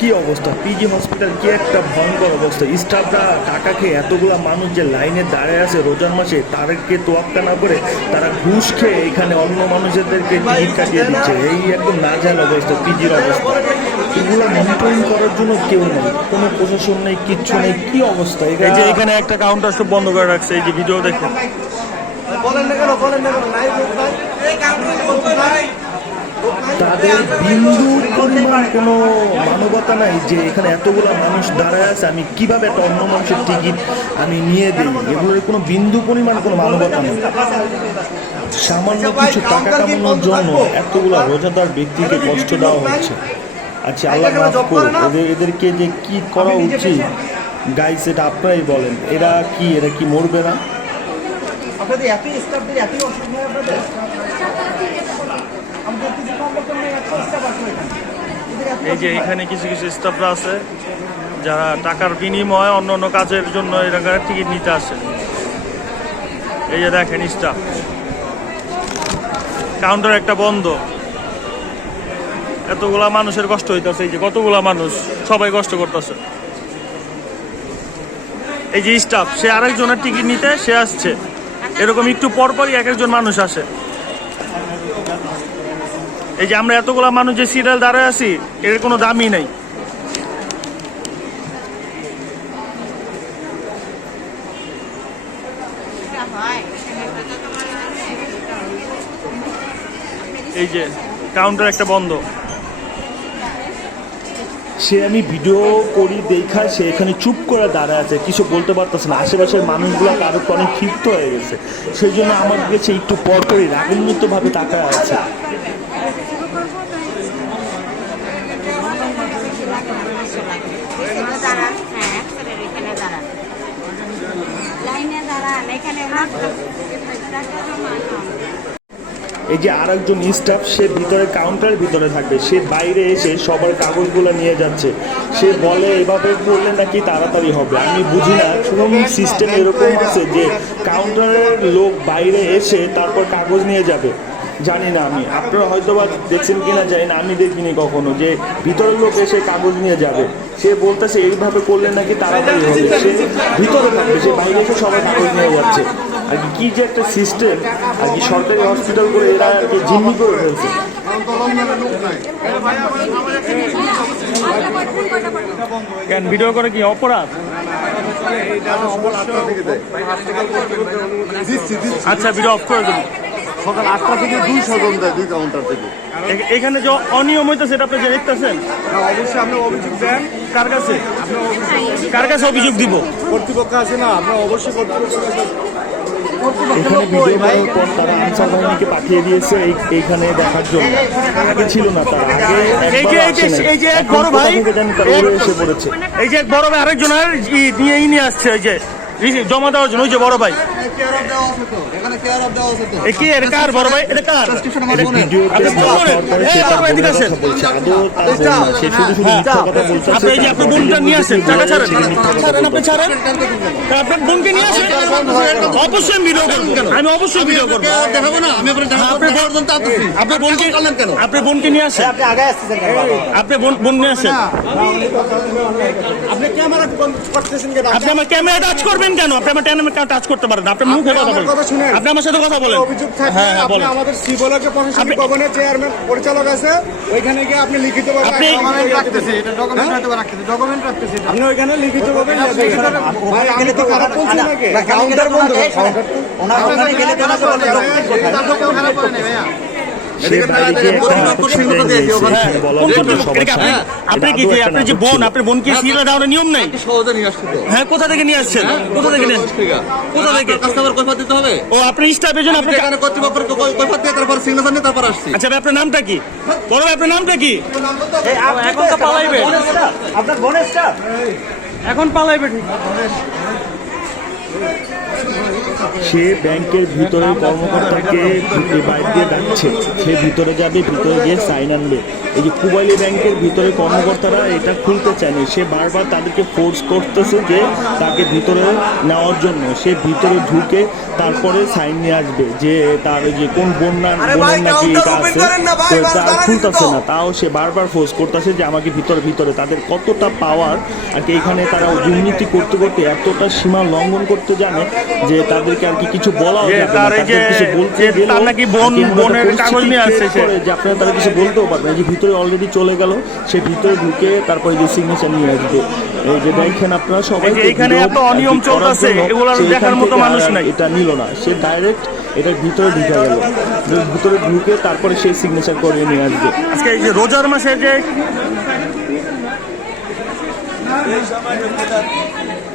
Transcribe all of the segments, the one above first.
কি অবস্থা? PG hospital কি একটা ভয়ঙ্কর অবস্থা? স্টাফরা টাকা খেয়ে এতগুলা মানুষ যে লাইনে দাঁড়িয়ে আছে রোজার মাসে তাদেরকে তোয়াক্কা না করে তারা ঘুষ খেয়ে এখানে অন্য মানুষদেরকে টিকিট কাটিয়ে দিচ্ছে। এই একদম নাজাল অবস্থা পিজির অবস্থা। এগুলো মনিটরিং করার জন্য কেউ নেই কোনো প্রশাসন নেই কিচ্ছু নেই কি অবস্থা? এই যে এখানে একটা কাউন্টার সব বন্ধ করে রাখছে এই যে ভিডিও দেখেন। তাদের বিন্দু পরিমাণ কোনো মানবতা নাই যে এখানে এতগুলো মানুষ দাঁড়ায় আছে, আমি কীভাবে একটা অন্য মানুষের টিকিট আমি নিয়ে দিই? এগুলোর কোনো বিন্দু পরিমাণ কোনো মানবতা নেই। সামান্য কিছু টাকা কামানোর জন্য এতগুলো রোজাদার ব্যক্তিকে কষ্ট দেওয়া হচ্ছে। আচ্ছা আল্লাহ মাফ করুন এদের, এদেরকে যে কি করা উচিত? গাইস এটা আপনারাই বলেন, এরা কি এরা কি মরবে না? আপনাদের এতই স্টাফদের এতই অসুবিধা এই যে এখানে কিছু কিছু স্টাফরা আছে যারা টাকার বিনিময়ে অন্য অন্য কাজের জন্য এলাকার টিকিট নিতে আসে। এই যে দেখেন স্টাফ কাউন্টার একটা বন্ধ। এতগুলা মানুষের কষ্ট হইতেছে এই যে কতগুলা মানুষ সবাই কষ্ট করতেছে। এই যে স্টাফ সে আরেকজনের টিকিট নিতে সে আসছে। এরকম একটু পরপরই এক একজন মানুষ আসে। এই যে আমরা এতগুলা মানুষ যে সিরিয়াল দাঁড়ায় আছি, এর কোনো দামই নেই। এই যে কাউন্টার একটা বন্ধ। সে আমি ভিডিও করি দেখা সে এখানে চুপ করে দাঁড়ায় আছে, কিছু বলতে পারতেছে না। আশেপাশের মানুষগুলো তারও অনেক ক্ষিপ্ত হয়ে গেছে। সেই জন্য আমার কাছে একটু পর পরই রাগান্বিতভাবে তাকায় আছে দাঁড়ান হ্যাঁ একসাথে এখানে দাঁড়ান লাইনে দাঁড়ান এখানে এই যে আর একজন স্টাফ সে ভিতরে কাউন্টার ভিতরে থাকবে। সে বাইরে এসে সবার কাগজগুলো নিয়ে যাচ্ছে। সে বলে, এভাবে করলে নাকি তাড়াতাড়ি হবে? আমি বুঝি না কোন সিস্টেম এরকম আছে যে কাউন্টারের লোক বাইরে এসে তারপর কাগজ নিয়ে যাবে। জানি না আমি। আপনারা হয়তো বা দেখছেন কিনা জানি না আমি দেখিনি কখনো যে ভিতরের লোক এসে কাগজ নিয়ে যাবে। সে বলতেছে এইভাবে করলে নাকি তাড়াতাড়ি হবে? সে ভিতরে থাকবে সে বাইরে এসে সবাই কাগজ নিয়ে যাচ্ছে। আর কি কি যে একটা সিস্টেম আর কি সরকারি হসপিটাল করে এরা আর কি জিম্মি করে ফেলছে। কেন ভিডিও করে কি অপরাধ? আচ্ছা ভিডিও অফ করে দেবো। সকাল আটটা থেকে দুইশো জন দেয় দুই কাউন্টার থেকে। এখানে যে অনিয়ম হইতেছে এটা আপনি যে দেখতেছেন? অবশ্যই আপনি অভিযোগ দেন। কার কাছে? কার কাছে অভিযোগ দিব? কর্তৃপক্ষ আছে না আপনার অবশ্যই কর্তৃপক্ষের কাছে এখানে ভিডিও করার পর তারা আনসার বাহিনীকে পাঠিয়ে দিয়েছে এই- এইখানে দেখার জন্য। আগে ছিল না তার এই যে- এই যে- এই যে এক এখন বড় ভাই- এসে পড়েছে এই যে এক বড় ভাই আরেকজন আর ই- নিয়ে নিয়ে আসছে এই যে জমা দেওয়ার জন্য ওই যে বড় ভাই। এ কি? এর কার বড় ভাই? এটা কার? আপনি বলা বলেন, এই বড় ভাই এদিকে আসেন। কথা বলছে আদৌ তার বোন না সে শুধু শুধু মিথ্যা কথা বলছে। আপনি এই যে আপনার বোনটা নিয়ে আসেন টাকা ছাড়েন। ছাড়েন আপনি ছাড়েন। আপনার বোনকে নিয়ে আসেন। অবশ্যই আমি ভিডিও করব। আমি অবশ্যই ভিডিও করব। দেখাবো না আমি আপনার আপনি দেখার জন্য আসতেছি আপনার বোনকে আপনার বোনকে নিয়ে আসেন। আপনি আগে আসতেছেন আপনি বোন বোন নিয়ে আসেন। আপনি ক্যামেরা করতেছেন আপনি আমার ক্যামেরা টাচ করবেন কেন? আপনি আমার ক্যামেরা টাচ করতে পারেন না। আপনার মুখে কথা বলেন। কথা শুনেন। আপনি আমার সাথে কথা বলেন। অভিযোগ থাকলে হ্যাঁ হ্যাঁ আপনি আমাদের সিবলকে প্রশাসনিক ভবনের চেয়ারম্যান পরিচালক আছে। ওইখানে গিয়ে আপনি লিখিত আপনি- আপনি ওইখানে লিখিত ভাবে ভাই আমি তো খারাপ বলছি নাকি? কাউন্টার বন্ধ ওনার ওখানে গেলে তো ওনাকে বলতে হবে। সে বাইরে আপনি- আপনি কি যে আপনার যে বোন। আপনার বোন কি সিরিয়াল দেওয়ার নিয়ম নাই? হ্যাঁ কোথা থেকে নিয়ে আসছেন? কোথা থেকে নিয়ে কোথা থেকে? কাস্টমার কৈফাত দিতে হবে? ও আপনি স্টাফের জন্য আপনি এখানে কর্তৃপক্ষের কৈফাত দিয়ে তারপর সিগনেচার নিয়ে তারপর আসছি। আচ্ছা আপনার নামটা কি? বড় ভাই, আপনার নামটা কি? এখন তো পালাইবে। আপনার বোনের স্টাফ? এখন পালাইবে ঠিক। সে ব্যাংকের ভিতরে কর্মকর্তাকে বাইরে দিয়ে ডাকছে। সে ভিতরে যাবে ভিতরে গিয়ে সাইন আনবে। এই যে কুবাইলি ব্যাংকের ভিতরে কর্মকর্তারা এটা খুলতে চায়নি। সে বারবার তাদেরকে ফোর্স করতেছে যে তাকে ভিতরে নেওয়ার জন্য। সে ভিতরে ঢুকে তারপরে সাইন নিয়ে আসবে যে তার ওই যে কোন বন্যার বন্যার নাকি এটা আছে। তো তা খুলতেছে না। তাও সে বারবার ফোর্স করতেছে যে আমাকে ভিতরে ভিতরে। তাদের কতটা পাওয়ার আর কি এখানে তারা দুর্নীতি করতে করতে এতটা সীমা লঙ্ঘন করতে জানে যে তাদেরকে আর কি কিছু বলাও যে তার নাকি বোন- বোনের কাগজ নিয়ে আসছে। যে আপনারা তারা কিছু বলতেও পারবেন যে ভিতরে অলরেডি চলে গেল সে ভিতরে ঢুকে তারপরে যে সিগনেচার নিয়ে আসবে। এই যে দেখেন আপনারা সবাই এইখানে এত অনিয়ম চলতেছে, এগুলো দেখার মতো মানুষ নাই। এটা নিল না। সে ডাইরেক্ট এটার ভিতরে ঢুকে গেল। ভিতরে ঢুকে তারপরে সে সিগনেচার করিয়ে নিয়ে আসবে। আজকে এই যে রোজার মাসে যে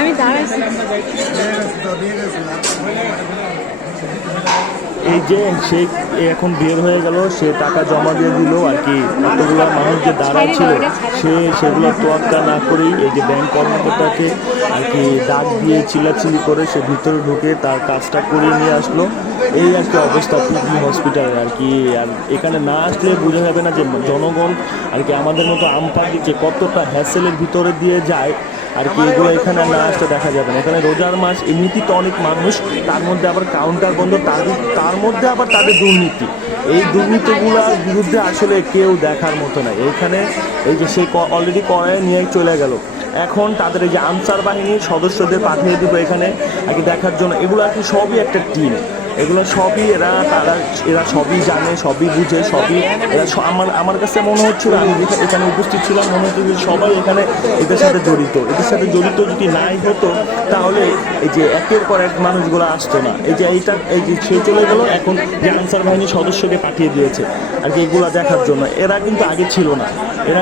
আমি দাঁড়াইছি এই যে সে এখন বের হয়ে গেল, সে টাকা জমা দিয়ে দিল আর কি। এতগুলো মানুষ যে দাঁড়া ছিল, সে সেগুলো তোয়াক্কা না করেই এই যে ব্যাংক কর্মকর্তাকে আর কি ডাক দিয়ে চিল্লাচিল্লি করে সে ভিতরে ঢুকে তার কাজটা করিয়ে নিয়ে আসলো। এই আর কি অবস্থা পিজি হসপিটালে আর কি। আর এখানে না আসলে বোঝা যাবে না যে জনগণ আর কি আমাদের মতো আমপাকি যে কতটা হ্যাসেলের ভিতরে দিয়ে যায় আর কি এগুলো এখানে না আসতে দেখা যাবে না। এখানে রোজার মাস এমনিতেই তো অনেক মানুষ তার মধ্যে আবার কাউন্টার বন্ধ তাদের তার মধ্যে আবার তাদের দুর্নীতি। এই দুর্নীতিগুলোর বিরুদ্ধে আসলে কেউ দেখার মতো নাই। এইখানে এই যে সে অলরেডি করায় নিয়ে চলে গেল। এখন তাদের এই যে আনসার বাহিনীর সদস্যদের পাঠিয়ে দিব এখানে আর কি দেখার জন্য। এগুলো আর কি সবই একটা টিম এগুলো সবই এরা, তারা, এরা সবই জানে, সবই বুঝে, সবই আমার আমার কাছে মনে হচ্ছিল আমি এখানে উপস্থিত ছিলাম, মনে হচ্ছে যে সবাই এখানে এদের সাথে জড়িত। এদের সাথে জড়িত যদি নাই হতো, তাহলে এই যে একের পর এক মানুষগুলো আসতো না। এই যে এইটা, এই যে সে চলে গেল, এখন যে আনসার বাহিনীর সদস্যকে পাঠিয়ে দিয়েছে। আর কি এগুলো দেখার জন্য। এরা কিন্তু আগে ছিল না। এরা